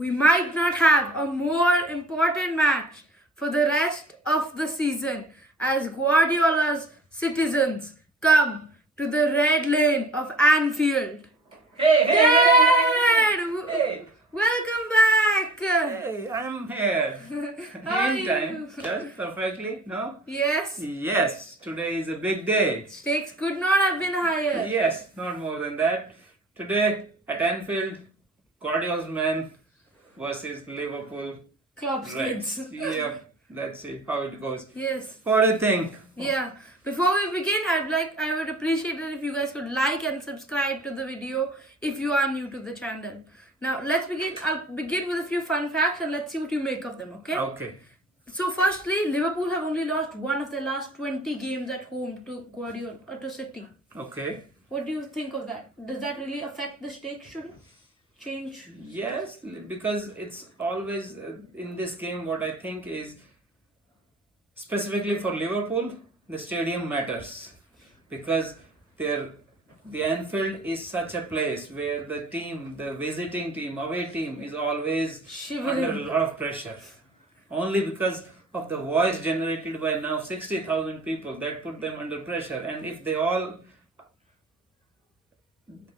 we might not have a more important match for the rest of the season as Guardiola's citizens come to the red lane of Anfield. Hey, hey, Dad! hey, Welcome back! hey, I'm here. How are In time, you? just perfectly, no? Yes, Yes, today is a big day. stakes could not have been higher. Yes, not more than that. Today at Anfield, Guardiola's men versus Liverpool Klopp's Reds. kids. Yep, let's see how it goes. Yes. What do you think? Yeah. Before we begin, I would appreciate it if you guys could like and subscribe to the video if you are new to the channel. Now let's begin. I'll begin with a few fun facts and let's see what you make of them, okay? Okay. So firstly, Liverpool have only lost one of their last 20 games at home to Guardiola to City. Okay. What do you think of that? Does that really affect the stakes? Should it change? Yes, because it's always in this game what I think is specifically for Liverpool, the stadium matters because the Anfield is such a place where the team, the visiting team, away team is always Shivering. under a lot of pressure. Only because of the voice generated by now 60,000 people that put them under pressure, and if they all,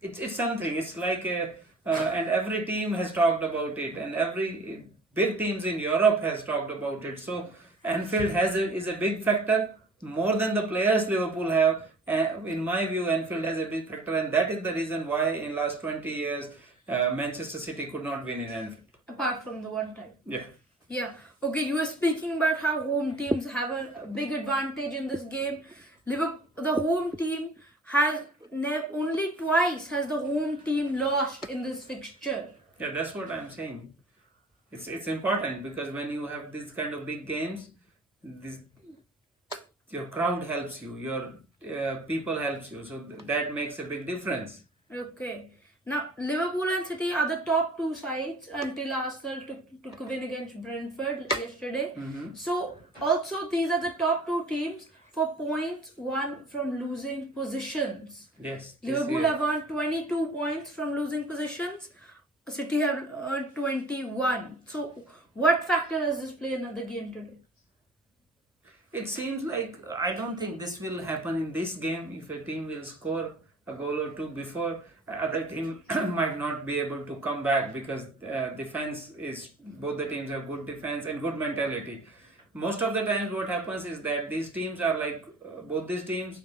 it's something. It's like a and every team has talked about it, and every big teams in Europe has talked about it. So Anfield is a big factor more than the players Liverpool have. In my view, Anfield has a big factor, and that is the reason why in last 20 years Manchester City could not win in Anfield. Apart from the one time. Yeah. Yeah. Okay, you were speaking about how home teams have a big advantage in this game. The home team has only twice has the home team lost in this fixture. Yeah, that's what I'm saying. It's important because when you have these kind of big games, your crowd helps you, your people helps you, so that makes a big difference. Okay. Now, Liverpool and City are the top two sides until Arsenal took a win against Brentford yesterday. So, also, these are the top two teams for points won from losing positions. Yes. Liverpool have earned 22 points from losing positions. City have earned 21. So, what factor does this play in the game today? It seems like I don't think this will happen in this game. If a team will score a goal or two before other team might not be able to come back because defense is, both the teams have good defense and good mentality. Most of the times what happens is that these teams are like both these teams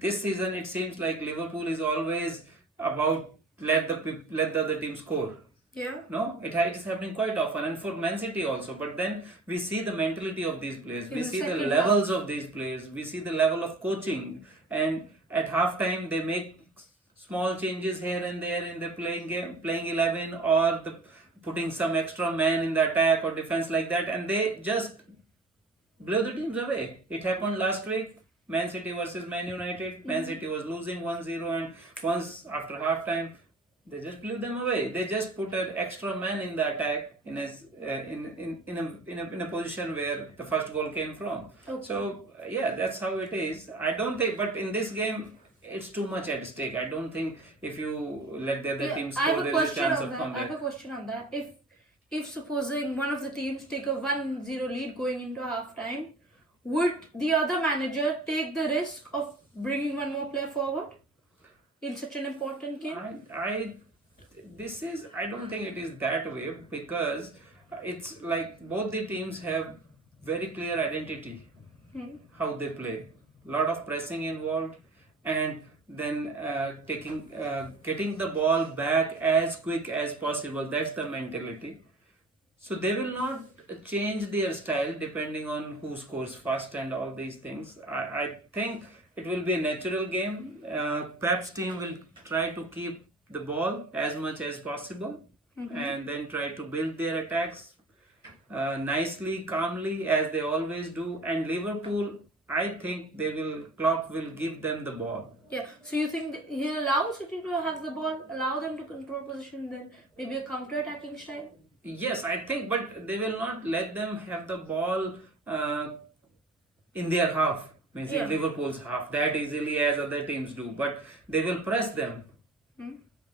this season it seems like Liverpool is always about let the other team score. Yeah. No, it is happening quite often, and for Man City also. But then we see the mentality of these players, we see the levels of these players, we see the level of coaching, and at halftime they make small changes here and there in the playing 11, or putting some extra man in the attack or defense like that, and they just blow the teams away. It happened last week, Man City versus Man United. Man City was losing 1-0, and once after halftime they just blew them away. They just put an extra man in the attack in a position where the first goal came from. Okay. So yeah, that's how it is. I don't think, but in this game, it's too much at stake. I don't think if you let the other team score, there is a chance of comeback. I have a question on that. If supposing one of the teams take a 1-0 lead going into halftime, would the other manager take the risk of bringing one more player forward in such an important game? I don't think it is that way, because it's like both the teams have very clear identity how they play. A lot of pressing involved, and then getting the ball back as quick as possible. That's the mentality. So they will not change their style depending on who scores first and all these things. I think it will be a natural game. Pep's team will try to keep the ball as much as possible, and then try to build their attacks nicely, calmly, as they always do. And Liverpool, I think Klopp will give them the ball. Yeah. So you think he'll allow City to have the ball, allow them to control position, then maybe a counter-attacking style? Yes, I think, but they will not let them have the ball in their half, means in Liverpool's half, that easily as other teams do. But they will press them.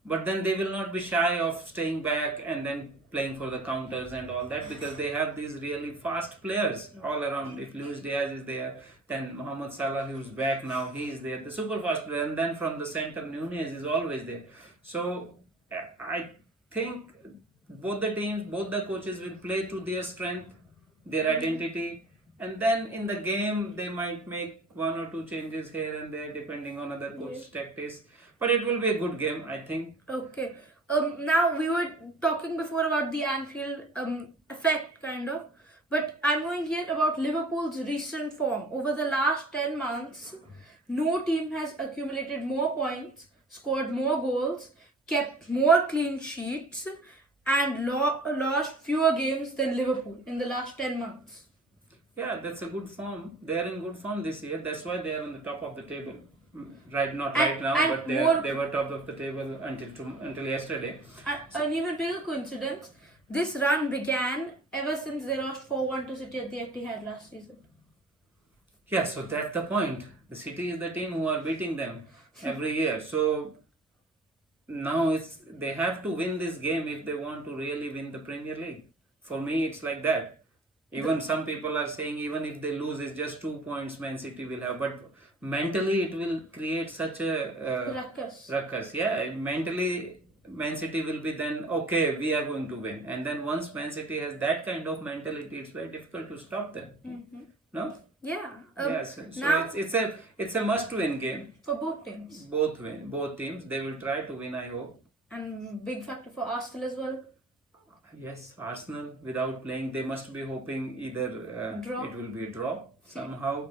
but then they will not be shy of staying back and then playing for the counters and all that, because they have these really fast players all around. If Luis Diaz is there, then Mohamed Salah, who's back now, he is there, the super fast player, and then from the center Nunez is always there. So I think both the teams, both the coaches will play to their strength, their identity, and then in the game they might make one or two changes here and there depending on other coach tactics. But it will be a good game, I think. Okay. Now we were talking before about the Anfield effect, kind of, but I'm going here about Liverpool's recent form. Over the last 10 months, no team has accumulated more points, scored more goals, kept more clean sheets, and lost fewer games than Liverpool in the last 10 months. Yeah, that's a good form. They are in good form this year. That's why they are on the top of the table. Right, not right now, but they were top of the table until yesterday. An even bigger coincidence, this run began ever since they lost 4-1 to City at the Etihad last season. Yeah, so that's the point. The City is the team who are beating them every year. So now they have to win this game if they want to really win the Premier League. For me, it's like that. Even some people are saying even if they lose, it's just 2 points Man City will have. But mentally, it will create such a ruckus. Yeah, mentally, Man City will be then, okay, we are going to win. And then once Man City has that kind of mentality, it's very difficult to stop them. Mm-hmm. No? Yeah. Yes. So it's a must-win game for both teams. Both teams. They will try to win, I hope. And big factor for Arsenal as well. Yes, Arsenal, without playing, they must be hoping either it will be a draw somehow.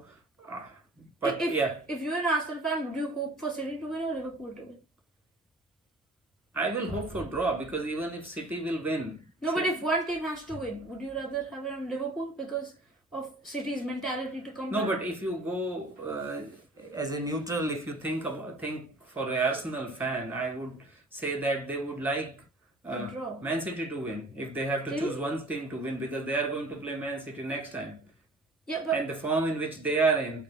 But if you're an Arsenal fan, would you hope for City to win or Liverpool to win? I will hope for draw, because even if City will win. No, but if one team has to win, would you rather have it on Liverpool because of City's mentality to come No, back? but if you go as a neutral, if you think for an Arsenal fan, I would say that they would like Man City to win if they have to choose one team to win, because they are going to play Man City next time. Yeah, but and the form in which they are in,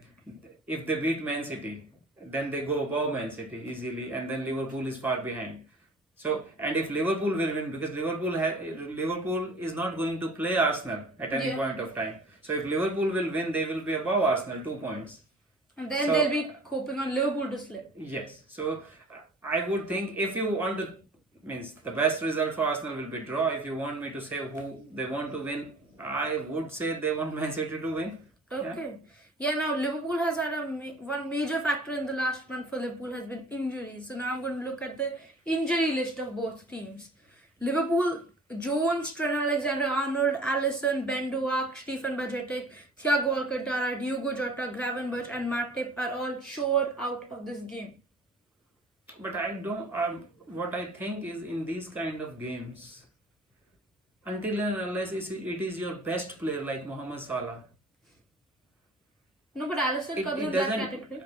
if they beat Man City, then they go above Man City easily, and then Liverpool is far behind. So, and if Liverpool will win, because Liverpool is not going to play Arsenal at any point of time. So if Liverpool will win, they will be above Arsenal 2 points. And then they'll be hoping on Liverpool to slip. Yes. So I would think if you want to, means the best result for Arsenal will be draw. If you want me to say who they want to win, I would say they want Man City to win. Okay. Yeah, now Liverpool has had one major factor in the last month for Liverpool has been injuries. So now I'm going to look at the injury list of both teams. Liverpool, Jones, Trent Alexander-Arnold, Alisson, Ben Doak, Stefan Bajcetic, Thiago Alcantara, Diogo Jota, Gravenberch and Matip are all sure out of this game. But I don't. What I think is in these kind of games, until and unless it is your best player like Mohamed Salah. No, but Alisson comes in that category.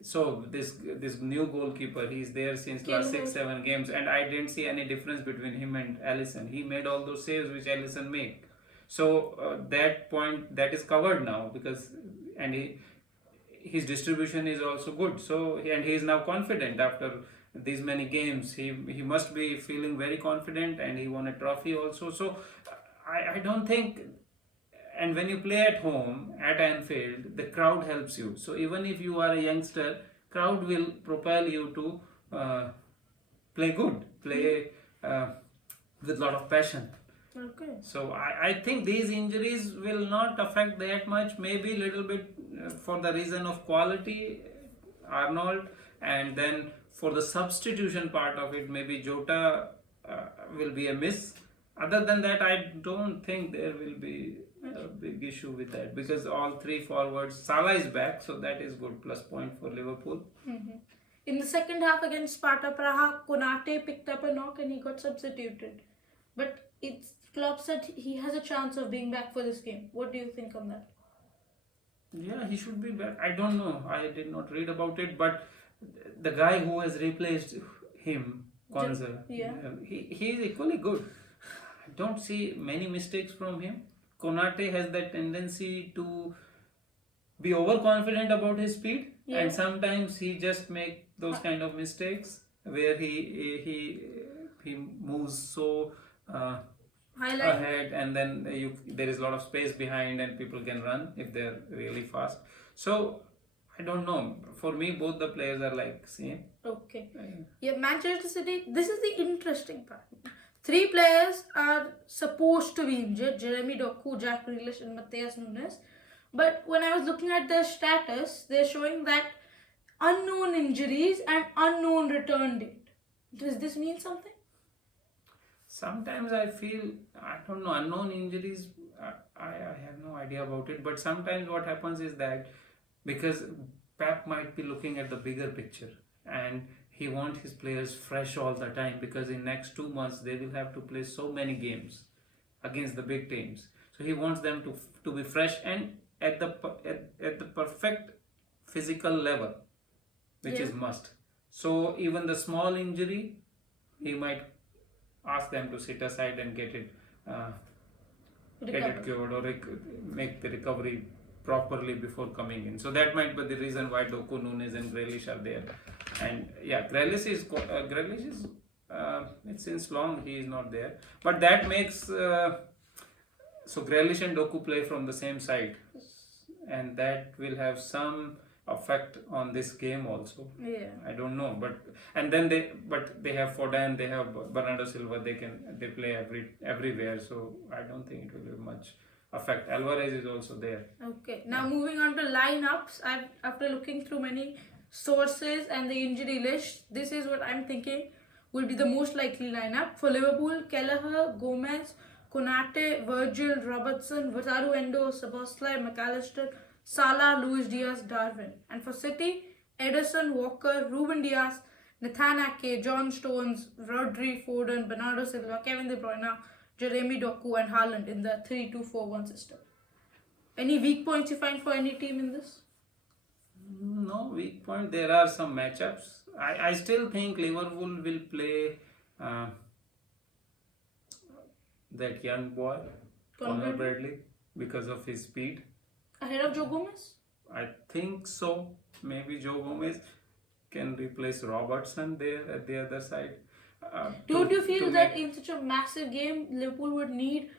So this new goalkeeper, he's there since last 6-7 games, and I didn't see any difference between him and Alisson. He made all those saves which Alisson made. So that point that is covered now, because his distribution is also good. So and he is now confident after these many games. He must be feeling very confident, and he won a trophy also. So I don't think. And when you play at home at Anfield, the crowd helps you. So even if you are a youngster, crowd will propel you to play good, play with a lot of passion. Okay. So I think these injuries will not affect that much. Maybe a little bit for the reason of quality, Arnold, and then for the substitution part of it, maybe Jota will be a miss. Other than that, I don't think there will be a big issue with that, because all three forwards, Salah is back, so that is good, plus point for Liverpool. Mm-hmm. In the second half against Sparta Praha, Konate picked up a knock and he got substituted. But Klopp said he has a chance of being back for this game. What do you think on that? Yeah, he should be back. I don't know. I did not read about it, but the guy who has replaced him, Konza, he is equally good. I don't see many mistakes from him. Konate has that tendency to be overconfident about his speed, and sometimes he just make those kind of mistakes. where he moves so Highlight. ahead, and then there is a lot of space behind, and people can run if they're really fast. So I don't know. For me, both the players are like same. Okay. Yeah, Manchester City. This is the interesting part. 3 players are supposed to be injured: Jeremy Doku, Jack Grealish, and Matheus Nunes. But when I was looking at their status, they're showing that unknown injuries and unknown return date. Does this mean something? Sometimes I feel, I don't know, unknown injuries, I have no idea about it. But sometimes what happens is that because Pep might be looking at the bigger picture, and he wants his players fresh all the time, because in next 2 months they will have to play so many games against the big teams. So he wants them to be fresh and at the perfect physical level, which is must. So even the small injury, he might ask them to sit aside and get it cured, or make the recovery properly before coming in. So that might be the reason why Doku, Nunes, and Grealish are there. And yeah, Grealish is it's since long he is not there, but that makes so Grealish and Doku play from the same side, and that will have some effect on this game also. Yeah. I don't know, but they have Foden, they have Bernardo Silva, they play everywhere, so I don't think it will have much effect. Alvarez is also there. Okay. Now moving on to lineups, after looking through many sources and the injury list, this is what I'm thinking will be the most likely lineup. For Liverpool: Kelleher, Gomez, Konate, Virgil, Robertson, Wataru Endo, Szoboszlai, McAllister, Salah, Luis Diaz, Darwin. And for City: Ederson, Walker, Ruben Diaz, Nathan Ake, John Stones, Rodri, Foden, Bernardo Silva, Kevin De Bruyne, Jeremy Doku, and Haaland in the 3-2-4-1 system. Any weak points you find for any team in this? No weak point. There are some matchups. I still think Liverpool will play that young boy, Conor Bradley, because of his speed. Ahead of Joe Gomez? I think so. Maybe Joe Gomez can replace Robertson there at the other side. Don't you feel that in such a massive game, Liverpool would need,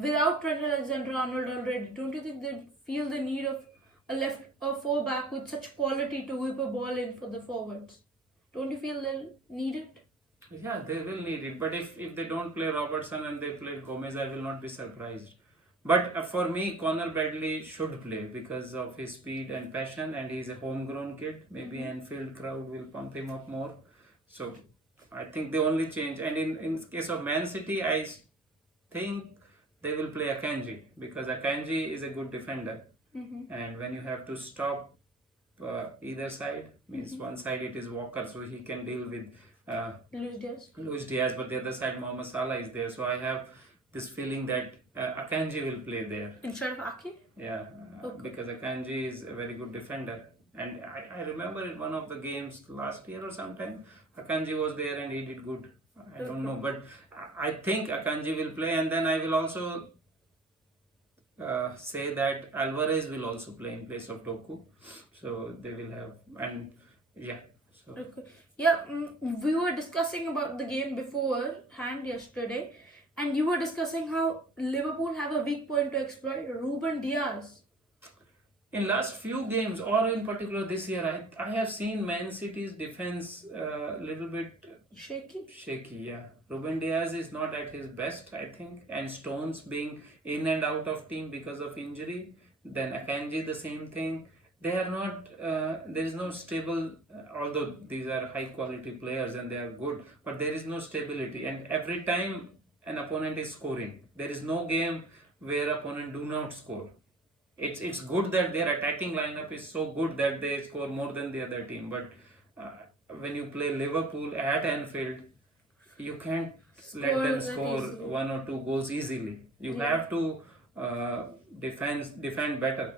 without Trent Alexander-Arnold already, don't you think they'd feel the need of a fullback with such quality to whip a ball in for the forwards? Don't you feel they'll need it? Yeah, they will need it. But if they don't play Robertson and they play Gomez, I will not be surprised. But for me, Conor Bradley should play because of his speed and passion, and he's a homegrown kid. Maybe Anfield crowd will pump him up more. So I think the only change, and in case of Man City, I think they will play Akanji, because Akanji is a good defender. And when you have to stop either side, means one side it is Walker, so he can deal with Luis Diaz, but the other side Mohamed Salah is there. So I have this feeling that Akanji will play there instead of Ake. Yeah, because Akanji is a very good defender, and I remember in one of the games last year or sometime, Akanji was there and he did good. I don't know, but I think Akanji will play, and then I will also say that Alvarez will also play in place of Doku. So they will have, and yeah. So. Okay. Yeah, we were discussing about the game beforehand yesterday, and you were discussing how Liverpool have a weak point to exploit: Ruben Diaz. In last few games, or in particular this year, I have seen Man City's defense a little bit shaky, yeah. Ruben Diaz is not at his best, I think, and Stones being in and out of team because of injury. Then Akanji, the same thing. They are not, there is no stable, although these are high quality players and they are good, but there is no stability. And every time an opponent is scoring, there is no game where opponent do not score. It's good that their attacking lineup is so good that they score more than the other team, but when you play Liverpool at Anfield, you can't let them score 1 or 2 goals easily. You have to defend better.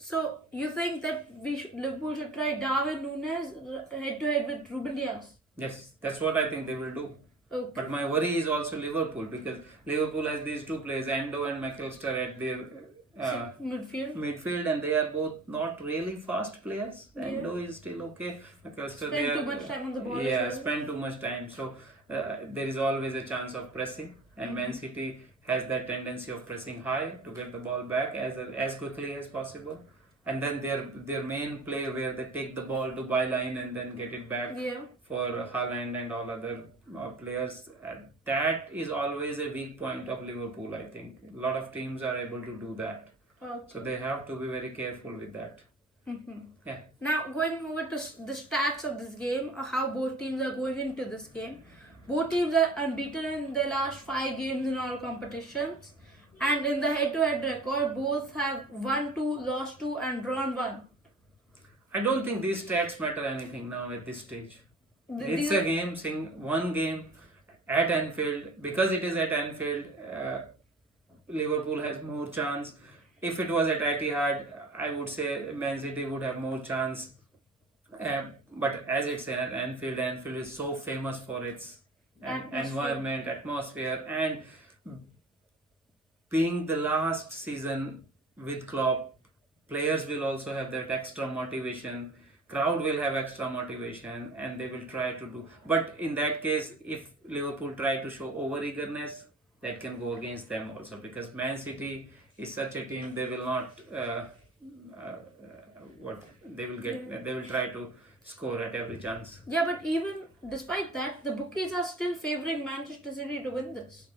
So you think that Liverpool should try Darwin Núñez head to head with Ruben Diaz? Yes, that's what I think they will do. Okay. But my worry is also Liverpool, because Liverpool has these 2 players, Endo and McAllister, at their midfield. and they are both not really fast players. Endo is still okay. McAllister, Spend too much time on the ball. Yeah, spend too much time. So there is always a chance of pressing, and Man City has that tendency of pressing high to get the ball back as quickly as possible. And then their main play where they take the ball to byline and then get it back for Haaland and all other players. That is always a weak point of Liverpool, I think. A lot of teams are able to do that. So they have to be very careful with that. Yeah. Now, going over to the stats of this game, how both teams are going into this game. Both teams are unbeaten in their last 5 games in all competitions. And in the head-to-head record, both have won 2, lost 2 and drawn 1. I don't think these stats matter anything now at this stage. It's one game at Anfield. Because it is at Anfield, Liverpool has more chance. If it was at Etihad, I would say Man City would have more chance. But as it's at Anfield, Anfield is so famous for its environment, atmosphere, and being the last season with Klopp, players will also have that extra motivation, crowd will have extra motivation, and they will try to do. But in that case, if Liverpool try to show over-eagerness, that can go against them also, because Man City is such a team, they will not they will try to score at every chance. Yeah, but even despite that, the bookies are still favouring Manchester City to win this.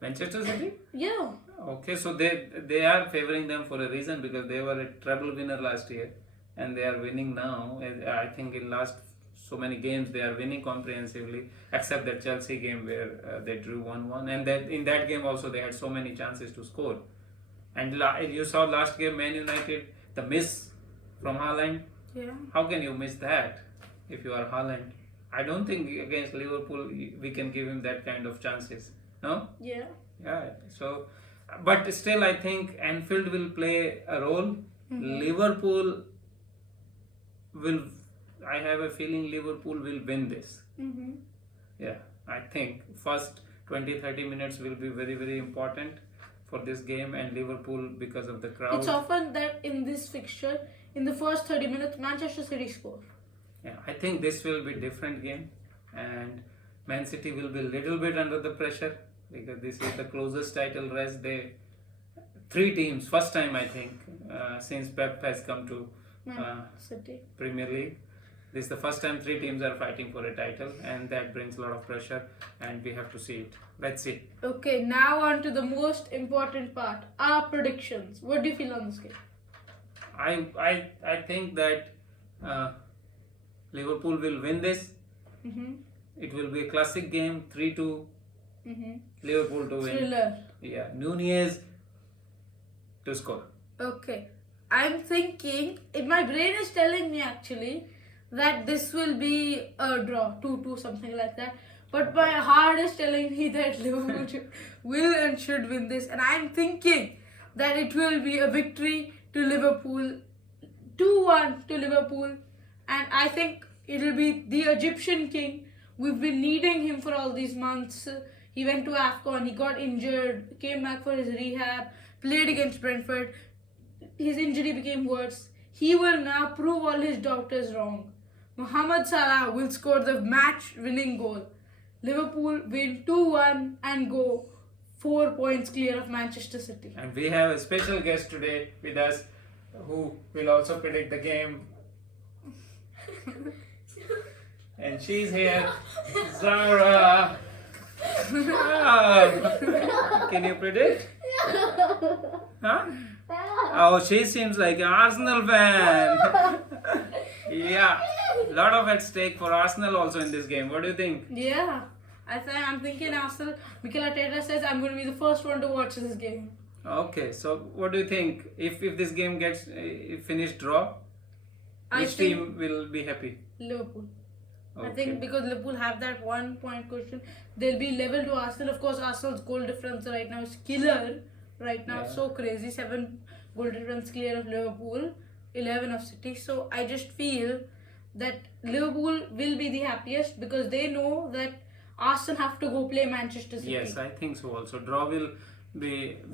Manchester City? Yeah. Okay, so they are favouring them for a reason, because they were a treble winner last year and they are winning now. I think in last so many games they are winning comprehensively, except that Chelsea game where they drew 1-1, and that in that game also they had so many chances to score. And you saw last game Man United, the miss from Haaland. Yeah. How can you miss that if you are Haaland? I don't think against Liverpool we can give him that kind of chances. No? Yeah. Yeah. So, but still, I think Anfield will play a role. Liverpool will. I have a feeling Liverpool will win this. Yeah, I think first 20-30 minutes will be very, very important for this game, and Liverpool, because of the crowd. It's often that in this fixture, in the first 30 minutes, Manchester City score. Yeah, I think this will be different game, and Man City will be a little bit under the pressure, because this is the closest title race. Three teams, first time I think since Pep has come to City Premier League. This is the first time 3 teams are fighting for a title, and that brings a lot of pressure, and we have to see it. Let's see. Okay, now on to the most important part, our predictions. What do you feel on this game? I think that Liverpool will win this. It will be a classic game, 3-2. Liverpool to win. Thriller. Yeah, Nunez to score. Okay, I'm thinking, my brain is telling me actually that this will be a draw, 2-2, something like that. But my heart is telling me that Liverpool will and should win this. And I'm thinking that it will be a victory to Liverpool, 2-1 to Liverpool. And I think it'll be the Egyptian king. We've been needing him for all these months. He went to AFCON, he got injured, came back for his rehab, played against Brentford. His injury became worse. He will now prove all his doubters wrong. Mohamed Salah will score the match-winning goal. Liverpool win 2-1 and go 4 points clear of Manchester City. And we have a special guest today with us who will also predict the game. And she's here, Zara. Can you predict? Huh? Oh, she seems like an Arsenal fan. Yeah, a lot of at stake for Arsenal also in this game. What do you think? Yeah, I'm thinking Arsenal. Mikel Arteta says I'm going to be the first one to watch this game. Okay, so what do you think? If this game gets finished draw, which team will be happy? Liverpool. Okay. I think because Liverpool have that 1 point cushion, they'll be level to Arsenal. Of course, Arsenal's goal difference right now is killer. Right now, so crazy. 7 goal difference clear of Liverpool, 11 of City. So I just feel that Liverpool will be the happiest because they know that Arsenal have to go play Manchester City. Yes, I think so also. Draw will will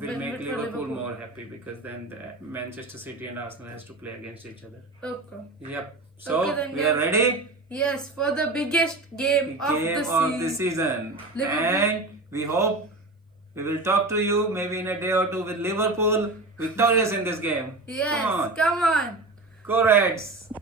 Win make for Liverpool Liverpool. more happy, because then Manchester City and Arsenal has to play against each other. Okay. Yep. So Okay, then, we are guys. ready. Yes, for the biggest game of the season. Season. Liverpool. And we hope we will talk to you maybe in a day or two with Liverpool victorious in this game. Yes, Come on. come on. Go Reds.